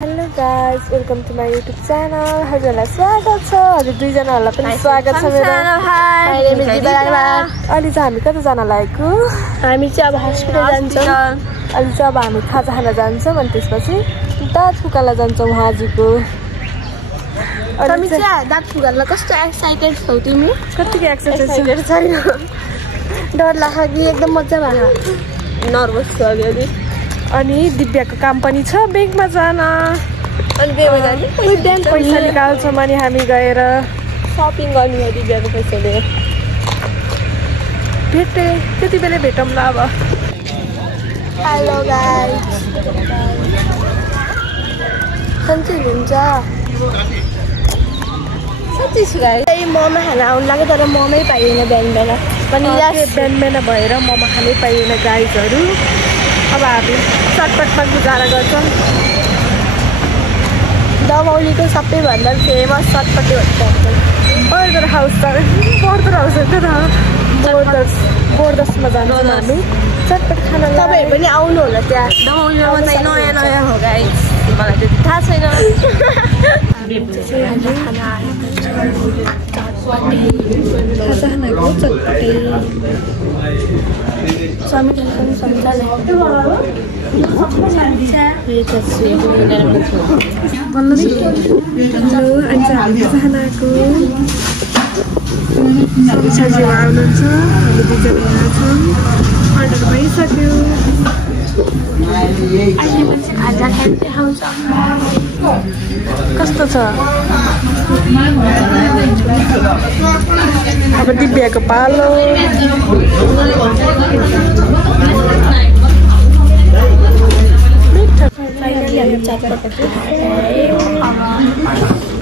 Hello guys, welcome to my YouTube channel. हजुरलाई स्वागत छ। हजुर दुई जनाहरुलाई पनि स्वागत छ मेरो। अहिले चाहिँ हामी कता जान लागेको? हामी चाहिँ अब हस्पिटल जान्छौँ। अहिले चाहिँ अब हामी खाजा खान जान्छौँ अनि त्यसपछि दाँत फुकाल्न जान्छौँ हाजीको। हामी चाहिँ दाँत फुकाल्न कस्तो एक्साइटेड छौ तिमी? कतिको एक्साइटेड छैन। डर लाग्यो कि एकदम मजा भयो। नर्भस छु अलि। अनि दिव्याको काम पनि छ बैंकमा जान। अनि बेमा जाने पैसा निकाल्छौँ अनि हामी गएर शपिङ गर्ने हो दिव्याको पैसाले। भेटे त्यति बेला भेटौँ ल अब। Hello guys. सन्चै हुन्छ? सच्चै छु गाइस। मोमो खान आउनु लाग्यो तर मोमै पाइएन बिहान बिहान भएर मोमो खानै पाइएन गाइजहरू। अब हामी चटपटमा गुजारा गर्छौँ। दमौलीको सबैभन्दा फेमस चटपटी भन्छ। बर्गर हाउस त बोर्दसमा जान्छौँ हामी चटपट खान। तपाईँहरू पनि आउनु होला त्यहाँ। दमौलीमा चाहिँ नयाँ नयाँ हो गाइस, मलाई त्यति थाहा छैन। समीक्षाजीमा आउनुहुन्छ। हामी दुईजना यहाँ छौँ। अर्डर भइसक्यो। कस्तो छ? अब दिव्याको पालो।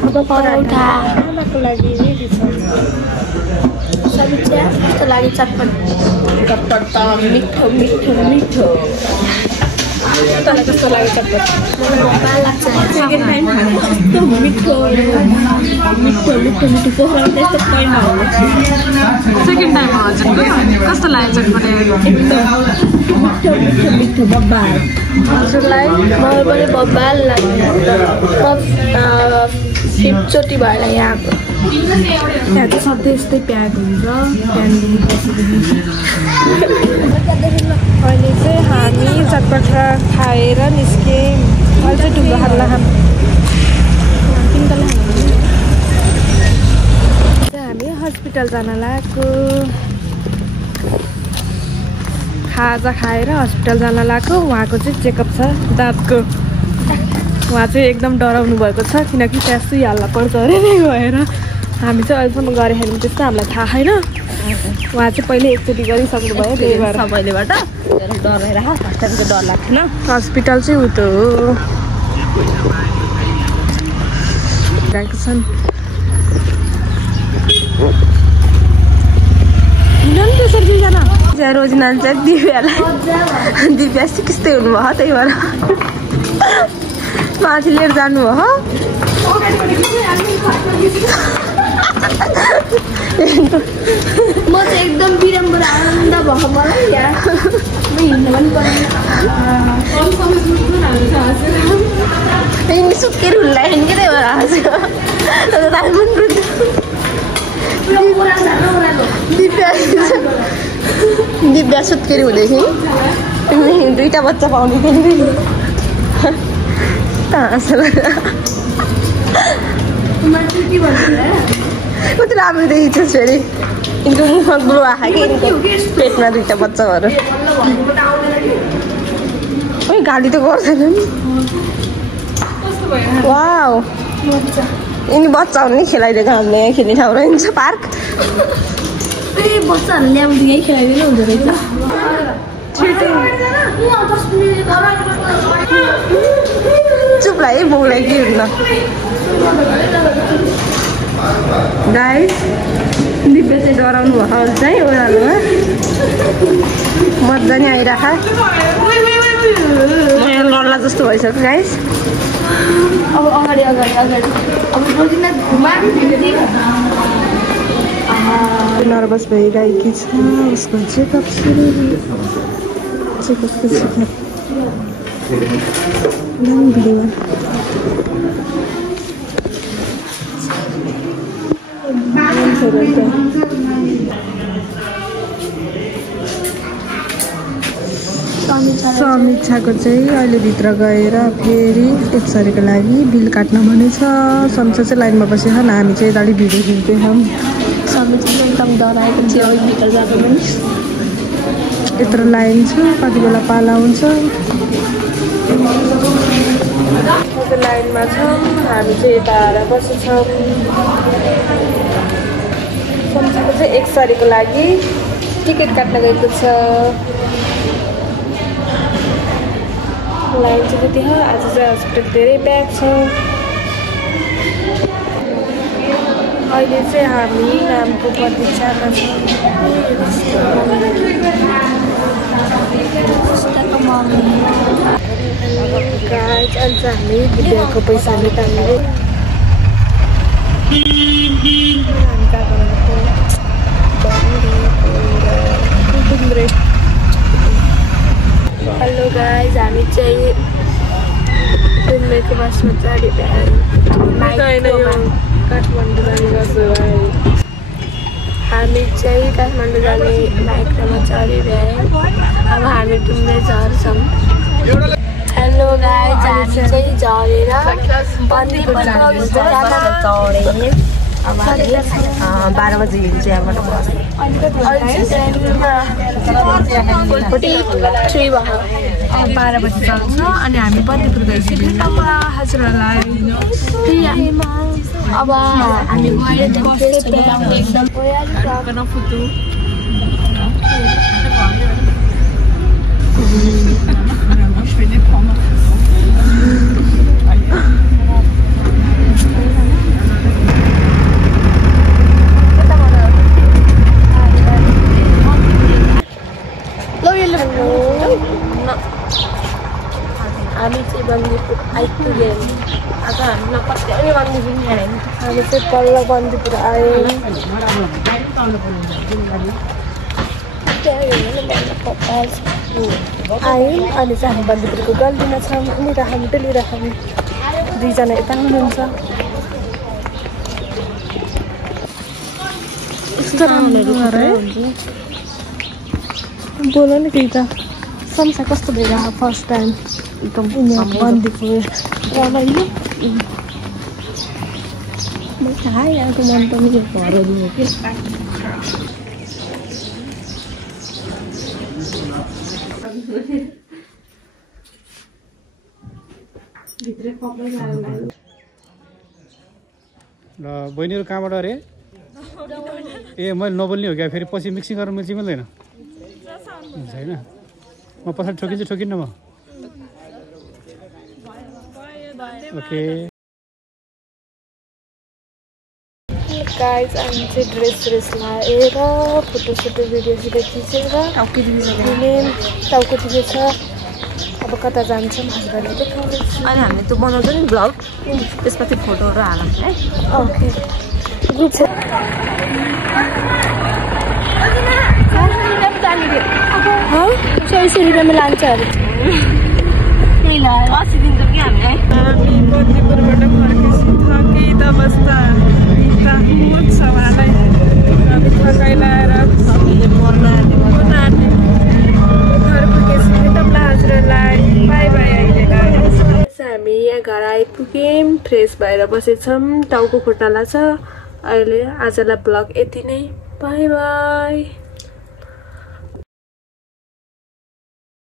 अब परौठा आमाको लागि रेडी छ। समीक्षा कस्तो लाग्यो चटपट? चटपट मिठो मिठो मिठो। तँलाई कस्तो लाग्यो चटपट? मलाई लाग्छ सेकेन्ड टाइम खाने कस्तो मिठो मिठो मिठो मिठो पोखरा त्यस्तो पहिला हो। सेकेन्ड टाइम हो हजुरको? कस्तो लाग्यो चटपट? एकदम मिठो मिठो मिठो बब्बाल। हजुरलाई? मलाई पनि बब्बाल लाग्यो। 5चोटि भएर यहाँ आएको। यहाँ चाहिँ सधैँ यस्तै प्याक हुन्छ। अहिले चाहिँ हामी चटपट खाएर निस्क्यौँ। अहिले चाहिँ ढुङ्गा खाल्ला हामी हस्पिटल जान लागेको। खाजा खाएर हस्पिटल जान लागेको। उहाँको चाहिँ चेकअप छ दाँतको। उहाँ चाहिँ एकदम डराउनु भएको छ किनकि त्यहाँ सुई हाल्न पर्छ अरे गएर। हामी चाहिँ अहिलेसम्म गरेको छैनौँ, त्यस्तो हामीलाई थाहा छैन। उहाँ चाहिँ पहिले एकचोटि गरिसक्नु भयो, त्यही भएर सबैलेबाट डराएर फर्स्ट टाइमको डर लाग्थेन। हस्पिटल चाहिँ उतो गएको छन्। रोजिना चाहिँ दिव्या सिक्स्तै हुनुभयो, त्यही भएर माथि लिएर जानुभयो। म चाहिँ एकदम विरम्बर आनन्द भयो मलाई यहाँ। म हिँड्नु पनि पर्ने सुत्केर हुँदैन कि त्यही भएर हाँस्यो। दिव्या सुत्केरी हुँदै थियो। दुईटा बच्चा पाउने थियो नि। कति राम्रो देखिन्छ फेरि। यिनको मुखमा ग्लो आएको कि यिनको पेटमा दुईटा बच्चाहरू। गाडी त गर्दैन नि। वाउ, यिनी बच्चाहरू नि खेलाइदिएको हामीले। यहाँ खेल्ने ठाउँ रहेछ पार्क। बच्चाहरू ल्याउँदै यहीँ खेलाइदिनु हुँदो रहेछ। चुप लाग्यो बोक्लाई के हुन्न। गाइस दिव्या चाहिँ डराउनु भएको चाहिँ ओह्रालोमा मजा नि आइरह। डरला जस्तो भइसक्यो गाइस। अब अगाडि अगाडि अगाडि अब नर्भस भइरहेकी छ। उसको चेकअप सुरु। चेकअपको भिडियो समीक्षाको चाहिँ अहिले भित्र गएर फेरि एक्सरेको लागि बिल काट्न भनेछ। समीक्षा चाहिँ लाइनमा बसेको छ, हामी चाहिँ यता भिडियो खिच्दैछौँ। समीक्षा चाहिँ एकदम डराएको थियो भित्र जाँदा पनि। यत्रो लाइन छ, कति बेला पाला हुन्छ। लाइनमा छौँ, हामी चाहिँ यता आएर बसेछौँ। समीक्षाको चाहिँ एक्सरेको लागि टिकट काट्न गएको छ। लाइन चाहिँ त्यति हो। आज चाहिँ हस्पिटल धेरै प्याक छ। अहिले चाहिँ हामी नामको प्रतीक्षामा छौँ। अन्त हामी विद्याको पैसा निकाल्ने हेलो गाइज, हामी चाहिँ मुम्बईको बसमा चढिरहेको काठमाडौँ जाने गर्छु भाइ। हामी चाहिँ काठमाडौँ जाने माइक्रोमा चढिरहेको। अब हामी मुम्बई झर्छौँ। हेलो गाइज, हामी चाहिँ झरेर बन्दीपुर चढेँ। अब हामी 12 बजी हिँड्छ यहाँबाट बस। 43 भयो। 12 बजी चल्छ अनि हामी बन्दीपुर गइसक्यौँ। हजुरहरूलाई अब हामी गएर हामी चाहिँ बन्दीपुर आइपुग्यौँ। आज हामीलाई कति बन्दीपुर आयौँ। हामी चाहिँ तल्लो बन्दीपुर आयौँ। अनि चाहिँ हामी बन्दीपुरको गल्लीमा छौँ। उनीहरू हामी डुलिरहेछौँ। दुईजना यता हुनुहुन्छ। यस्तो राम्रो है। बोल न केही त। समीक्षा कस्तो भइरहेको फर्स्ट टाइम एकदम बन्दीपुर रमाइलो। थाहा यहाँको मन पनि हराइदिनु कि ल बहिनीहरू कहाँबाट अरे? ए मैले नबोल्ने हो क्या? फेरि पछि मिक्सिङ गर्न मिल्दैन हुन्छ होइन? म पछाडि ठोकिन्न म। ओके गाइज, हामी चाहिँ ड्रेस लाएर फोटो भिडियो खिचेर टाउको टिपेछ। अब कता जान्छौँ हजुरहरूले देखाउँदैछु। अनि हामी त बनाउँछ नि ब्लग, त्यसपछि फोटोहरू हालौँ है। ओके ग्रुप छ। ₹100 रुपियाँमा लान्छ अरे। त्यही ल 80 दिन्छ कि हामीलाई। हामी बन्दीपुरबाट फर्केपछि थकै त बस्दा छ उहाँलाई। हामी थकाइ लाएर घर पुगेपछि तपाईँलाई हजुरलाई बाई बाई। अहिले हामी यहाँ घर आइपुग्यौँ, फ्रेस भएर बसेछौँ। टाउको खुट्टा लाग्छ अहिले। आजलाई ब्लग यति नै। By by.